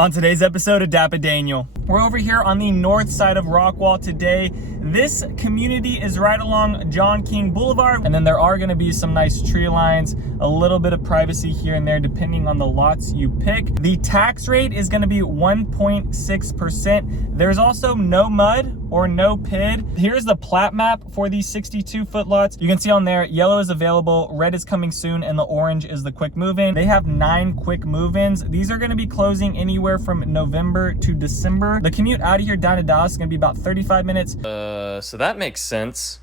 On today's episode of DAPA.DANIEL, we're over here on the north side of Rockwall today. This community is right along John King Boulevard, and then there are going to be some nice tree lines, a little bit of privacy here and there depending on the lots you pick. The tax rate is going to be 1.6%. There's also no mud or no PID. Here's the plat map for these 62-foot lots. You can see on there, yellow is available, red is coming soon, and the orange is the quick move-in. They have 9 quick move-ins. These are going to be closing anywhere from November to December. The commute out of here down to Dallas is going to be about 35 minutes. So that makes sense.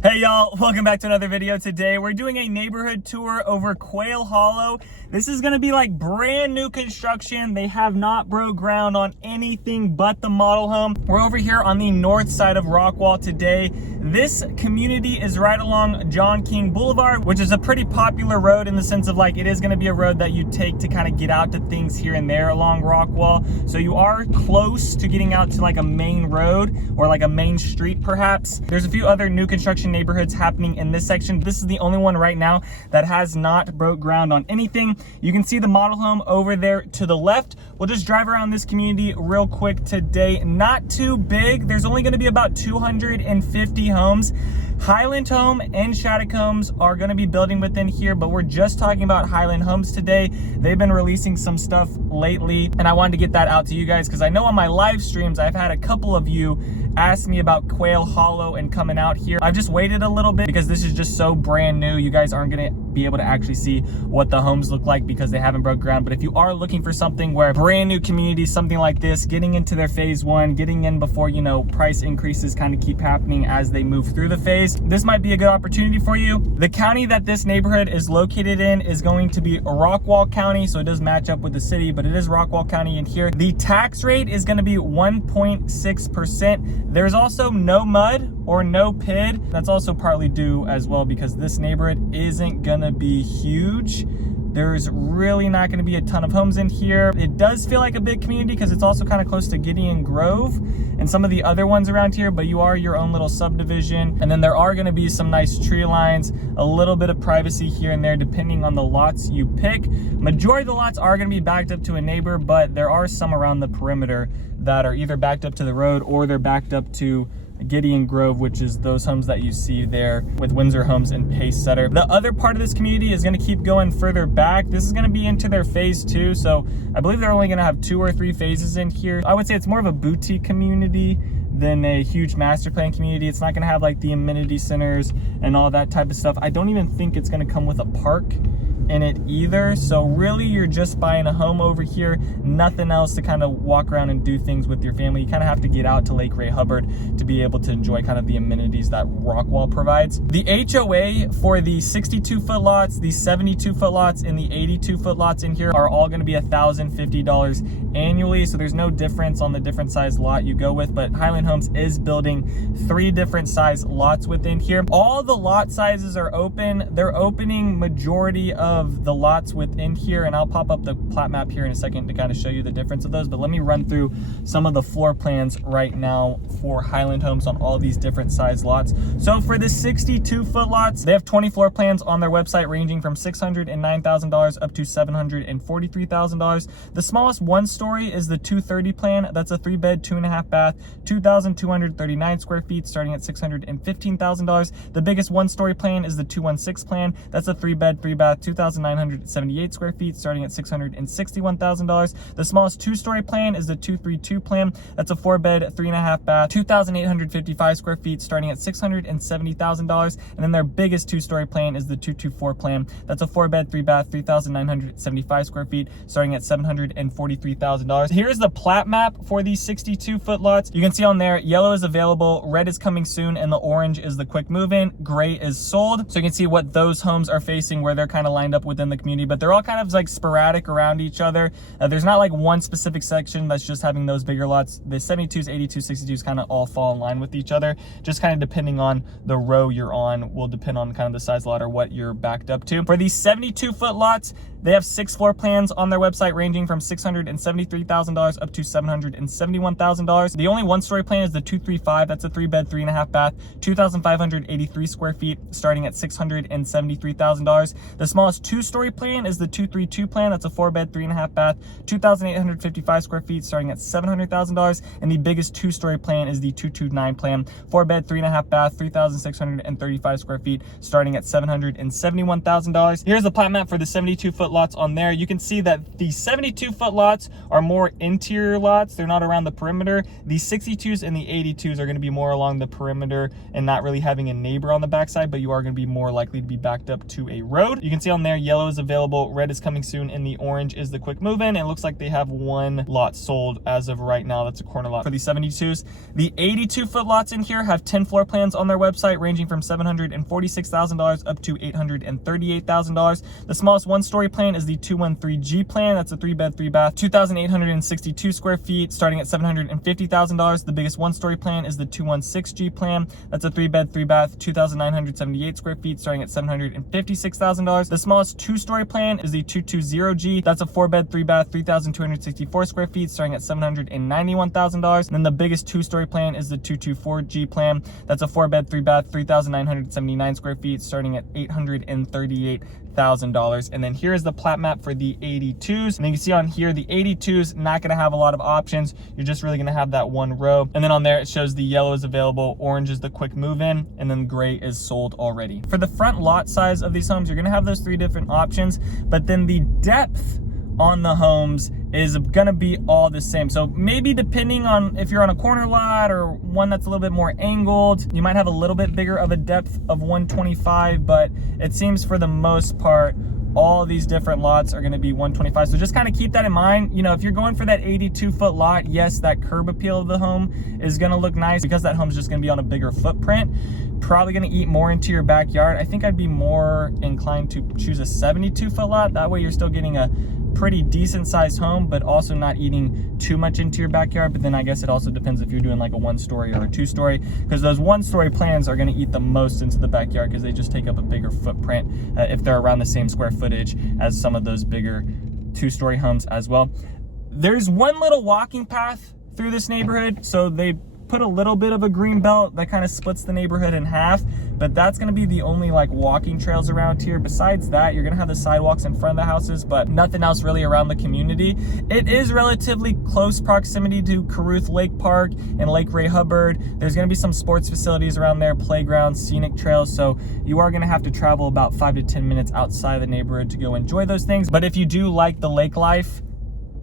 Hey y'all, welcome back to another video. Today we're doing a neighborhood tour over Quail Hollow. This is gonna be like brand new construction. They have not broke ground on anything but the model home. We're over here on the north side of Rockwall today. This community is right along John King Boulevard, which is a pretty popular road in the sense of like it is gonna be a road that you take to kind of get out to things here and there along Rockwall. So you are close to getting out to like a main road or like a main street perhaps. There's a few other new construction neighborhoods happening in this section. This is the only one right now that has not broke ground on anything. You can see the model home over there to the left. We'll just drive around this community real quick today. Not too big. There's only going to be about 250 homes. Highland Home and Shattuck Homes are going to be building within here, but we're just talking about Highland Homes today. They've been releasing some stuff lately, and I wanted to get that out to you guys because I know on my live streams I've had a couple of you ask me about Quail Hollow and coming out here. I've just waited a little bit because this is just so brand new. You guys aren't going to be able to actually see what the homes look like because they haven't broke ground. But if you are looking for something where brand new community, something like this, getting into their phase one, getting in before, you know, price increases kind of keep happening as they move through the phase, this might be a good opportunity for you. The county that this neighborhood is located in is going to be Rockwall County, so it does match up with the city, but it is Rockwall County in here. The tax rate is going to be 1.6%. There's also no mud or no PID. That's also partly due as well because this neighborhood isn't going to be huge. There's really not going to be a ton of homes in here. It does feel like a big community because it's also kind of close to Gideon Grove and some of the other ones around here, but you are your own little subdivision. And then there are going to be some nice tree lines, a little bit of privacy here and there depending on the lots you pick. Majority of the lots are going to be backed up to a neighbor, but there are some around the perimeter that are either backed up to the road or they're backed up to Gideon Grove, which is those homes that you see there with Windsor Homes and Pacesetter. The other part of this community is going to keep going further back. This is going to be into their phase 2, so I believe they're only going to have 2 or 3 phases in here. I would say it's more of a boutique community than a huge master plan community. It's not going to have like the amenity centers and all that type of stuff. I don't even think it's going to come with a park in it either. So really you're just buying a home over here, nothing else to kind of walk around and do things with your family. You kind of have to get out to Lake Ray Hubbard to be able to enjoy kind of the amenities that Rockwall provides. The HOA for the 62-foot lots, the 72-foot lots, and the 82-foot lots in here are all going to be $1,050 annually. So there's no difference on the different size lot you go with, but Highland Homes is building 3 different size lots within here. All the lot sizes are open. They're opening majority of the lots within here, and I'll pop up the plat map here in a second to kind of show you the difference of those, but let me run through some of the floor plans right now for Highland Homes on all these different size lots. So for the 62-foot lots, they have 20 floor plans on their website ranging from $609,000 up to $743,000. The smallest 1-story is the 230 plan. That's a 3-bed, 2.5 bath, 2,239 square feet starting at $615,000. The biggest 1-story plan is the 216 plan. That's a 3-bed, 3-bath, 2,978 square feet starting at $661,000. The smallest 2-story plan is the 232 plan. That's a 4-bed, 3.5 bath, 2,855 square feet starting at $670,000. And then their biggest 2-story plan is the 224 plan. That's a 4-bed, 3-bath, 3,975 square feet starting at $743,000. Here's the plat map for these 62-foot lots. You can see on there, yellow is available, red is coming soon, and the orange is the quick move-in. Gray is sold. So you can see what those homes are facing, where they're kind of lined up within the community, but they're all kind of like sporadic around each other. There's not like one specific section that's just having those bigger lots. The 72s, 82s, 62s kind of all fall in line with each other, just kind of depending on the row you're on will depend on kind of the size lot or what you're backed up to. For these 72-foot lots, they have 6 floor plans on their website ranging from $673,000 up to $771,000. The only 1-story plan is the 235. That's a 3-bed, 3.5 bath, 2,583 square feet starting at $673,000. The smallest 2-story plan is the 232 plan. That's a 4-bed, 3.5 bath, 2,855 square feet, starting at $700,000. And the biggest 2-story plan is the 229 plan, 4-bed, 3.5 bath, 3,635 square feet, starting at $771,000. Here's the plat map for the 72-foot lots on there. You can see that the 72-foot lots are more interior lots. They're not around the perimeter. The 62s and the 82s are going to be more along the perimeter and not really having a neighbor on the backside, but you are going to be more likely to be backed up to a road. You can see on there, yellow is available, red is coming soon, and the orange is the quick move in. It looks like they have one lot sold as of right now. That's a corner lot for the 72s. The 82-foot lots in here have 10 floor plans on their website, ranging from $746,000 up to $838,000. The smallest 1-story plan is the 213G plan. That's a 3-bed, 3-bath, 2,862 square feet, starting at $750,000. The biggest 1-story plan is the 216G plan. That's a 3-bed, 3-bath, 2,978 square feet, starting at $756,000. The smallest 2-story plan is the 220G. That's a 4-bed, 3-bath, 3,264 square feet, starting at $791,000. And then the biggest 2-story plan is the 224G plan. That's a 4-bed, 3-bath, 3,979 square feet, starting at $838,000. And then here's the plat map for the 82s. And then you can see on here, the 82s not going to have a lot of options. You're just really going to have that one row. And then on there, it shows the yellow is available, orange is the quick move in, and then gray is sold already. For the front lot size of these homes, you're going to have those 3 different options, but then the depth on the homes is gonna be all the same. So maybe depending on if you're on a corner lot or one that's a little bit more angled, you might have a little bit bigger of a depth of 125, but it seems for the most part, all these different lots are going to be 125. So just kind of keep that in mind. You know, if you're going for that 82-foot lot, yes, that curb appeal of the home is going to look nice because that home's just going to be on a bigger footprint. Probably going to eat more into your backyard. I think I'd be more inclined to choose a 72-foot lot. That way you're still getting a pretty decent sized home, but also not eating too much into your backyard. But then I guess it also depends if you're doing like a 1-story or a 2-story, because those 1-story plans are going to eat the most into the backyard because they just take up a bigger footprint if they're around the same square footage as some of those bigger 2-story homes as well. There's one little walking path through this neighborhood, so they put a little bit of a green belt that kind of splits the neighborhood in half, but that's going to be the only like walking trails around here. Besides that, you're going to have the sidewalks in front of the houses, but nothing else really around the community. It is relatively close proximity to Caruth Lake Park and Lake Ray Hubbard. There's going to be some sports facilities around there, playgrounds, scenic trails, so you are going to have to travel about 5 to 10 minutes outside of the neighborhood to go enjoy those things. But if you do like the lake life,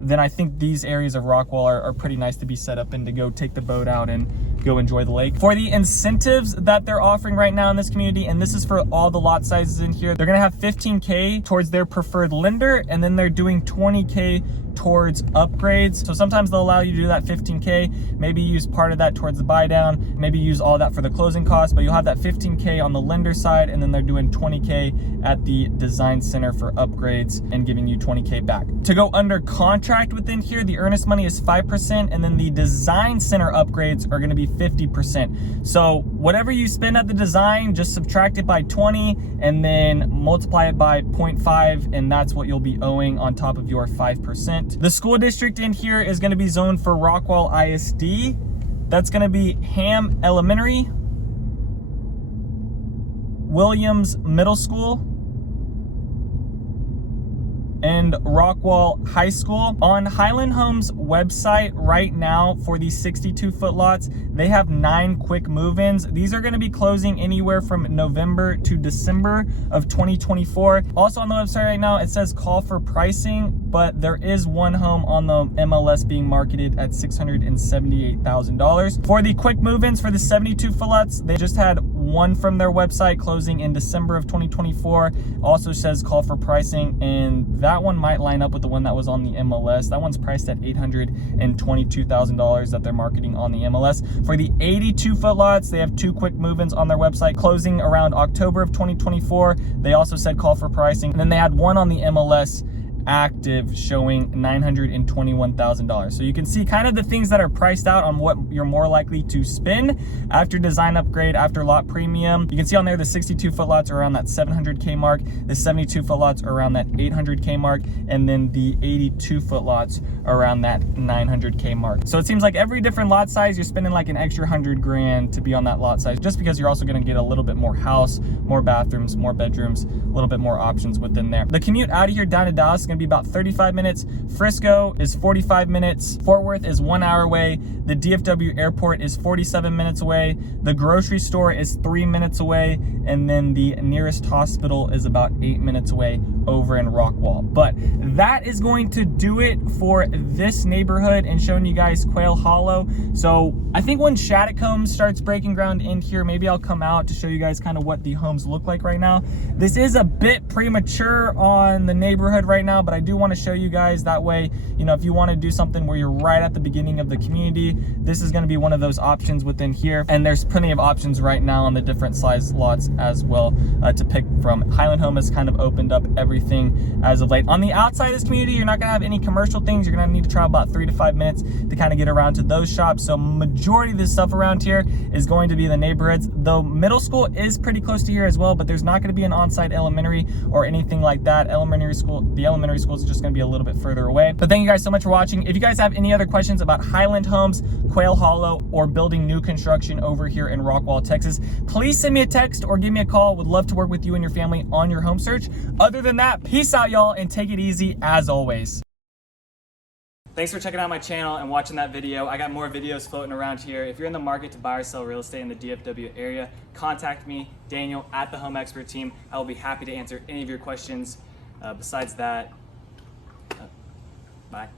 then I think these areas of Rockwall are pretty nice to be set up and to go take the boat out and go enjoy the lake. For the incentives that they're offering right now in this community, and this is for all the lot sizes in here, they're gonna have $15K towards their preferred lender, and then they're doing $20K towards upgrades. So sometimes they'll allow you to do that $15K, maybe use part of that towards the buy down, maybe use all that for the closing costs, but you'll have that $15K on the lender side, and then they're doing $20K at the design center for upgrades and giving you $20K back. To go under contract within here, the earnest money is 5%, and then the design center upgrades are gonna be 50%. So whatever you spend at the design, just subtract it by 20 and then multiply it by 0.5, and that's what you'll be owing on top of your 5%. The school district in here is going to be zoned for Rockwall ISD. That's going to be Ham Elementary, Williams Middle School, and Rockwall High School. On Highland Homes website right now for these 62-foot lots, they have 9 quick move-ins. These are going to be closing anywhere from November to December of 2024. Also on the website right now, it says call for pricing, but there is one home on the MLS being marketed at $678,000. For the quick move-ins for the 72-foot lots, they just had one from their website closing in December of 2024. Also says call for pricing, and that one might line up with the one that was on the MLS. That one's priced at $822,000 that they're marketing on the MLS. For the 82-foot lots, they have 2 quick move-ins on their website closing around October of 2024. They also said call for pricing. And then they had one on the MLS active showing $921,000. So you can see kind of the things that are priced out on what you're more likely to spend after design upgrade, after lot premium. You can see on there the 62-foot lots are around that 700K mark, the 72-foot lots are around that 800K mark, and then the 82-foot lots are around that 900K mark. So it seems like every different lot size, you're spending like an extra 100 grand to be on that lot size, just because you're also gonna get a little bit more house, more bathrooms, more bedrooms, a little bit more options within there. The commute out of here down to Dallas is gonna be about 35 minutes. Frisco is 45 minutes. Fort Worth is 1 hour away. The DFW airport is 47 minutes away. The grocery store is 3 minutes away. And then the nearest hospital is about 8 minutes away over in Rockwall. But that is going to do it for this neighborhood and showing you guys Quail Hollow. So I think when Shattuck Homes starts breaking ground in here, maybe I'll come out to show you guys kind of what the homes look like right now. This is a bit premature on the neighborhood right now, but I do want to show you guys that way, you know, if you want to do something where you're right at the beginning of the community, this is going to be one of those options within here. And there's plenty of options right now on the different size lots as well to pick from. Highland Home has kind of opened up everything as of late. On the outside of this community, you're not going to have any commercial things. You're going to need to travel about 3 to 5 minutes to kind of get around to those shops. So majority of this stuff around here is going to be the neighborhoods. Though middle school is pretty close to here as well, but there's not going to be an on-site elementary or anything like that. The elementary school is just going to be a little bit further away. But thank you guys so much for watching. If you guys have any other questions about Highland Homes, Quail Hollow, or building new construction over here in Rockwall, Texas, please send me a text or give me a call. Would love to work with you and your family on your home search. Other than that, peace out, y'all, and take it easy as always. Thanks for checking out my channel and watching that video. I got more videos floating around here. If you're in the market to buy or sell real estate in the DFW area, contact me, Daniel, at the Home Expert Team. I will be happy to answer any of your questions. Besides that, bye.